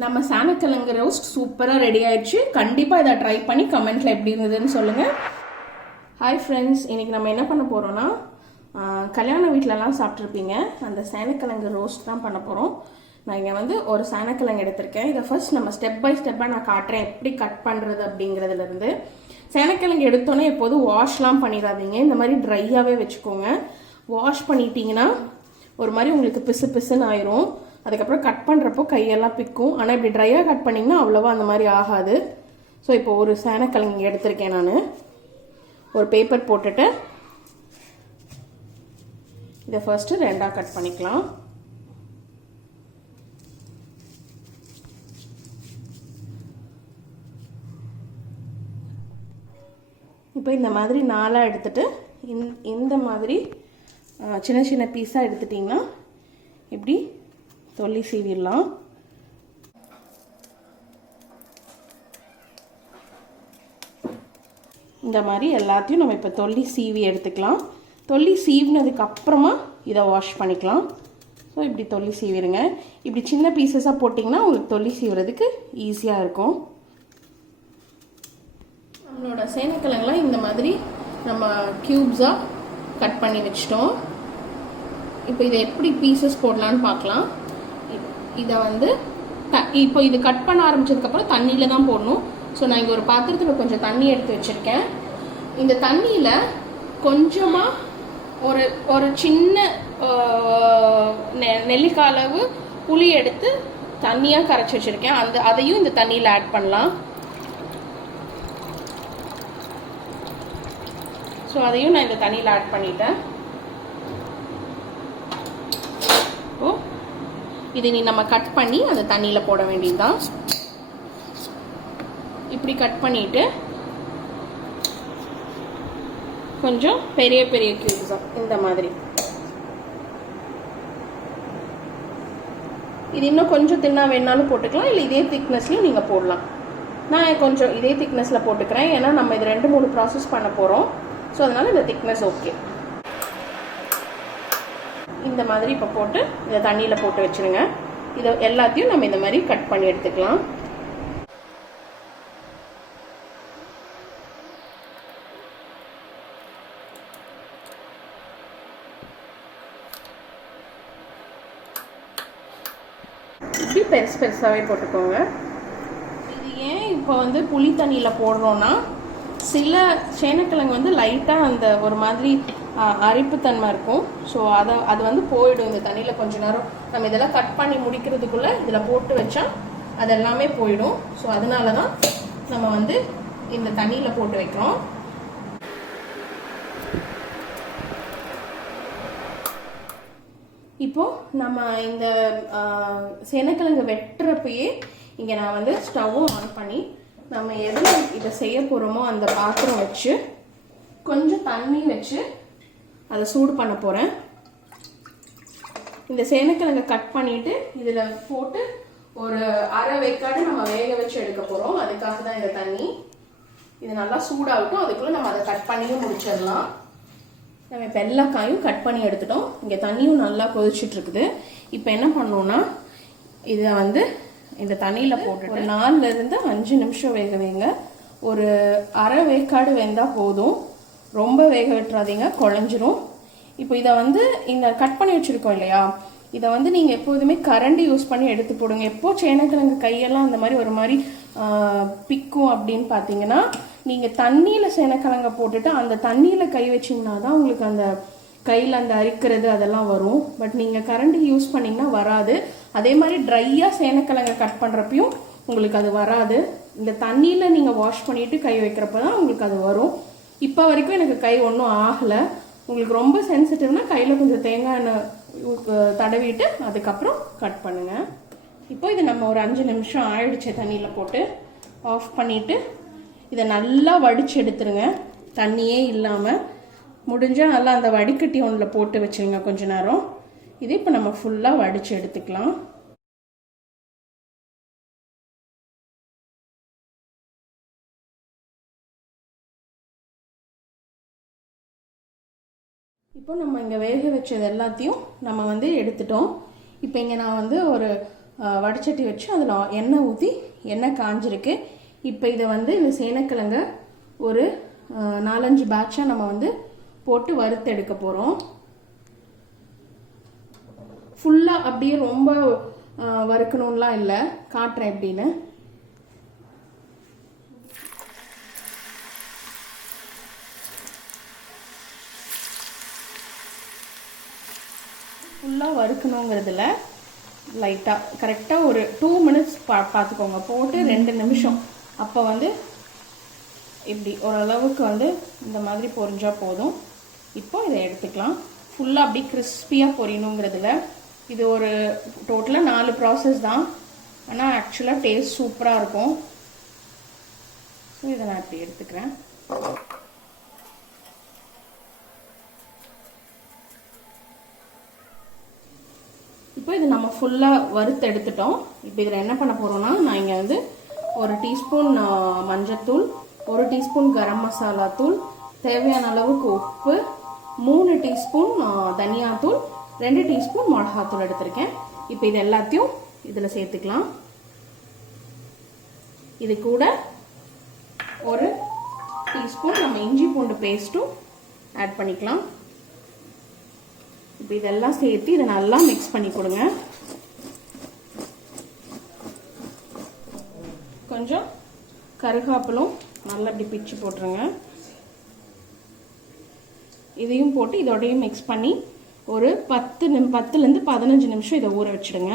நம்ம சேனக்கிழங்கு ரோஸ்ட் சூப்பராக ரெடி ஆயிடுச்சு. கண்டிப்பாக இதை ட்ரை பண்ணி கமெண்ட்டில் எப்படி இருந்ததுன்னு சொல்லுங்கள். ஹாய் ஃப்ரெண்ட்ஸ், இன்றைக்கி நம்ம என்ன பண்ண போகிறோன்னா, கல்யாண வீட்டிலலாம் சாப்பிட்ருப்பீங்க அந்த சேனக்கிழங்கு ரோஸ்ட் தான் பண்ண போகிறோம். நான் இங்கே வந்து ஒரு சேனக்கிழங்கு எடுத்திருக்கேன். இதை ஃபர்ஸ்ட் நம்ம ஸ்டெப் பை ஸ்டெப்பாக நான் காட்டுறேன் எப்படி கட் பண்ணுறது அப்படிங்கிறதுலேருந்து. சேனக்கிழங்கு எடுத்தோன்னே எப்போதும் வாஷ்லாம் பண்ணிடாதீங்க, இந்த மாதிரி ட்ரையாகவே வச்சுக்கோங்க. வாஷ் பண்ணிட்டீங்கன்னா ஒரு மாதிரி உங்களுக்கு பிசு பிசுன்னு ஆயிரும். அதுக்கப்புறம் கட் பண்ணுறப்போ கையெல்லாம் பிக்கும். ஆனால் இப்படி ட்ரையாக கட் பண்ணிங்கன்னா அவ்வளோவா அந்த மாதிரி ஆகாது. ஸோ இப்போ ஒரு சேனக்கிழங்கு எடுத்திருக்கேன். நான் ஒரு பேப்பர் போட்டுட்டு இதை ஃபர்ஸ்ட்டு ரெண்டாக கட் பண்ணிக்கலாம். இப்போ இந்த மாதிரி நாலாக எடுத்துட்டு இந்த மாதிரி சின்ன சின்ன பீஸாக எடுத்துட்டிங்கன்னா இப்படி தொல்லி சீவிடலாம். இந்த மாதிரி எல்லாத்தையும் நம்ம இப்போ தொல்லி சீவி எடுத்துக்கலாம். தொல்லி சீவினதுக்கு அப்புறமா இதை வாஷ் பண்ணிக்கலாம். ஸோ இப்படி தொல்லி சீவிடுங்க. இப்படி சின்ன பீசஸாக போட்டிங்கன்னா உங்களுக்கு தொல்லி சீவுறதுக்கு ஈஸியாக இருக்கும். நம்மளோட சேனக்கிழங்குலாம் இந்த மாதிரி நம்ம க்யூப்ஸாக கட் பண்ணி வச்சிட்டோம். இப்போ இதை எப்படி பீசஸ் போடலான்னு பார்க்கலாம். இதை வந்து இப்போ இது கட் பண்ண ஆரம்பிச்சதுக்கப்புறம் தண்ணியில் தான் போடணும். ஸோ நான் இங்கே ஒரு பாத்திரத்தில் கொஞ்சம் தண்ணி எடுத்து வச்சுருக்கேன். இந்த தண்ணியில் கொஞ்சமாக ஒரு சின்ன நெல்லிக்காய் அளவு புளி எடுத்து தண்ணியாக கரைச்சி வச்சுருக்கேன். அதையும் இந்த தண்ணியில் ஆட் பண்ணலாம். ஸோ அதையும் நான் இந்த தண்ணியில் ஆட் பண்ணிட்டேன். இது நம்ம கட் பண்ணி அந்த தண்ணியில் போட வேண்டியதுதான். இப்படி கட் பண்ணிட்டு கொஞ்சம் பெரிய பெரிய கியூப்ஸா இந்த மாதிரி. இது இன்னும் கொஞ்சம் தின்னா வேணாலும் போட்டுக்கலாம், இல்லை இதே திக்னஸ்லையும் நீங்கள் போடலாம். நான் கொஞ்சம் இதே திக்னஸில் போட்டுக்கிறேன், ஏன்னா நம்ம இது 2-3 ப்ராசஸ் பண்ண போகிறோம். ஸோ அதனால இந்த திக்னஸ் ஓகே. இந்த மாதிரி இப்போ போட்டு இதை தண்ணியில் போட்டு வச்சுருங்க. இதை எல்லாத்தையும் நம்ம இந்த மாதிரி கட் பண்ணி எடுத்துக்கலாம். இப்படி பெருசு பெருசாகவே போட்டுக்கோங்க. இது ஏன் இப்போ வந்து புளி தண்ணியில் போடுறோன்னா, சில சேனக்கிழங்கு வந்து லைட்டாக அந்த ஒரு மாதிரி அரிப்புத்தன்மை இருக்கும். ஸோ அது வந்து போயிடும் இந்த தண்ணியில். கொஞ்ச நேரம் நம்ம இதெல்லாம் கட் பண்ணி முடிக்கிறதுக்குள்ளே இதில் போட்டு வச்சா அது எல்லாமே போயிடும். ஸோ அதனால தான் நம்ம வந்து இந்த தண்ணியில் போட்டு வைக்கிறோம். இப்போது நம்ம இந்த சேனக்கிழங்கு வெட்டுறப்பயே இங்கே நான் வந்து ஸ்டவ்வும் ஆன் பண்ணி நம்ம எதில் இதை செய்ய போகிறோமோ அந்த பாத்திரம் வச்சு கொஞ்சம் தண்ணி வச்சு அதை சூடு பண்ண போகிறேன். இந்த சேனக்கிழங்கை கட் பண்ணிவிட்டு இதில் போட்டு ஒரு அரை வேக்காடு நம்ம வேக வச்சு எடுக்க போகிறோம். அதுக்காக தான் இந்த தண்ணி. இது நல்லா சூடாகட்டும், அதுக்குள்ளே நம்ம அதை கட் பண்ணியும் முடிச்சிடலாம். நம்ம இப்போ எல்லா காயும் கட் பண்ணி எடுத்துட்டோம். இங்கே தண்ணியும் நல்லா கொதிச்சுட்ருக்குது. இப்போ என்ன பண்ணோன்னா, இதை வந்து இந்த தண்ணியில் போட்டு 4 to 5 நிமிஷம் வேக வைங்க. ஒரு அரை வேக்காடு வெந்தால் போதும், ரொம்ப வேக விட்டுறாதீங்க, குழஞ்சிரும். இப்போ இதை வந்து இந்த கட் பண்ணி வச்சுருக்கோம் இல்லையா, இதை வந்து நீங்கள் எப்போதுமே கரண்டி யூஸ் பண்ணி எடுத்து போடுங்க. எப்போது சேனக்கிழங்கு கையெல்லாம் அந்த மாதிரி ஒரு மாதிரி பிக்கும் அப்படின்னு பார்த்தீங்கன்னா, நீங்கள் தண்ணியில் சேனக்கிழங்க போட்டுட்டு அந்த தண்ணியில் கை வச்சிங்கன்னா தான் உங்களுக்கு அந்த கையில் அந்த அரிக்கிறது அதெல்லாம் வரும். பட் நீங்கள் கரண்டி யூஸ் பண்ணிங்கன்னா வராது. அதே மாதிரி ட்ரையாக சேனக்கிழங்க கட் பண்ணுறப்பையும் உங்களுக்கு அது வராது. இந்த தண்ணியில் நீங்கள் வாஷ் பண்ணிவிட்டு கை வைக்கிறப்ப தான் உங்களுக்கு அது வரும். இப்போ வரைக்கும் எனக்கு கை ஒன்றும் ஆகலை. உங்களுக்கு ரொம்ப சென்சிட்டிவ்னா கையில் கொஞ்சம் தேங்காய் எண்ணெய் தடவிட்டு அதுக்கப்புறம் கட் பண்ணுங்கள். இப்போ இது நம்ம ஒரு 5 நிமிஷம் ஆயிடுச்சு தண்ணியில் போட்டு ஆஃப் பண்ணிவிட்டு இதை நல்லா வடித்து எடுத்துருங்க. தண்ணியே இல்லாமல் முடிஞ்சால் நல்லா அந்த வடிகட்டி ஒன்றில் போட்டு வச்சுருங்க கொஞ்ச நேரம். இது இப்போ நம்ம ஃபுல்லாக வடித்து எடுத்துக்கலாம். இப்போ நம்ம இங்கே வேக வச்சது எல்லாத்தையும் நம்ம வந்து எடுத்துட்டோம். இப்போ இங்கே நான் வந்து ஒரு வடிச்சட்டி வச்சு அதில் எண்ணெய் ஊற்றி எண்ணெய் காஞ்சிருக்கு. இப்போ இதை வந்து இந்த சேனக்கிழங்க ஒரு 4-5 பேட்சாக நம்ம வந்து போட்டு வறுத்து எடுக்க போகிறோம். ஃபுல்லாக அப்படியே ரொம்ப வறுக்கணும்லாம் இல்லை, காட்டுறேன் எப்படின்னு. ஃபுல்லாக வறுக்கணுங்கிறதுல லைட்டாக கரெக்டாக ஒரு 2 மினிட்ஸ் பார்த்துக்கோங்க, போட்டு 2 நிமிஷம். அப்போ வந்து இப்படி ஓரளவுக்கு வந்து இந்த மாதிரி பொரிஞ்சால் போதும். இப்போ இதை எடுத்துக்கலாம். ஃபுல்லாக அப்படி கிறிஸ்பியாக பொரியணுங்கிறதுல இது ஒரு டோட்டலாக 4 ப்ராசஸ் தான், ஆனால் ஆக்சுவலாக டேஸ்ட் சூப்பராக இருக்கும். ஸோ இதை நான் இப்படி எடுத்துக்கிறேன். இப்போ இது நம்ம ஃபுல்லாக வறுத்து எடுத்துட்டோம். இப்போ இதில் என்ன பண்ண போகிறோம்னா, நான் இங்கே வந்து 1 டீஸ்பூன் மஞ்சத்தூள், 1 டீஸ்பூன் கரம் மசாலா தூள், தேவையான அளவுக்கு உப்பு, 3 டீஸ்பூன் தனியாத்தூள், 2 டீஸ்பூன் மிளகாத்தூள் எடுத்திருக்கேன். இப்போ இது எல்லாத்தையும் இதில் சேர்த்துக்கலாம். இது கூட 1 டீஸ்பூன் நம்ம இஞ்சி பூண்டு பேஸ்ட்டும் ஆட் பண்ணிக்கலாம். இப்போ இதெல்லாம் சேர்த்து இதை நல்லா மிக்ஸ் பண்ணி கொடுங்க. கொஞ்சம் கருகாப்பிலும் நல்லா இப்படி பிச்சு போட்டுருங்க. இதையும் போட்டு இதோடையும் மிக்ஸ் பண்ணி ஒரு 10லேருந்து 15 நிமிஷம் இதை ஊற வச்சுடுங்க.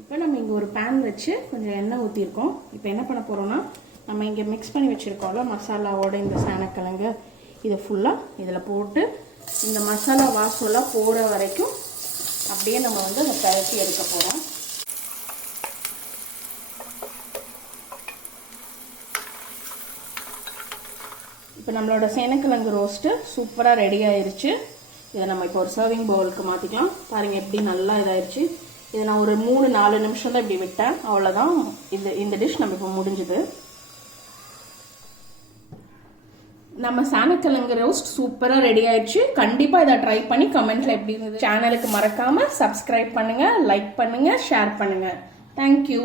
இப்போ நம்ம இங்கே ஒரு பேன் வச்சு கொஞ்சம் எண்ணெய் ஊற்றிருக்கோம். இப்போ என்ன பண்ண போகிறோம்னா, நம்ம இங்கே மிக்ஸ் பண்ணி வச்சுருக்கோம்ல மசாலாவோட இந்த சேனக்கிழங்கு, இதை ஃபுல்லாக இதில் போட்டு இந்த மசாலா வாசம்லாம் போகிற வரைக்கும் அப்படியே நம்ம வந்து அதை பரட்டி எடுக்க போகிறோம். இப்போ நம்மளோட சேனக்கிழங்கு ரோஸ்ட்டு சூப்பராக ரெடி ஆயிடுச்சு. இதை நம்ம இப்போ ஒரு சர்விங் பவுலுக்கு மாற்றிக்கலாம். பாருங்கள் எப்படி நல்லா இதாகிடுச்சு. இதை நான் ஒரு 3-4 நிமிஷம் தான் இப்படி விட்டேன், அவ்வளோதான். இந்த டிஷ் நம்ம இப்போ முடிஞ்சுது. நம்ம சேனக்கிழங்கு ரோஸ்ட் சூப்பராக ரெடி ஆயிடுச்சு. கண்டிப்பாக இதை ட்ரை பண்ணி கமெண்ட்ல எப்படி இருந்தது. சேனலுக்கு மறக்காம சப்ஸ்கிரைப் பண்ணுங்க, லைக் பண்ணுங்க, ஷேர் பண்ணுங்க. தேங்க்யூ.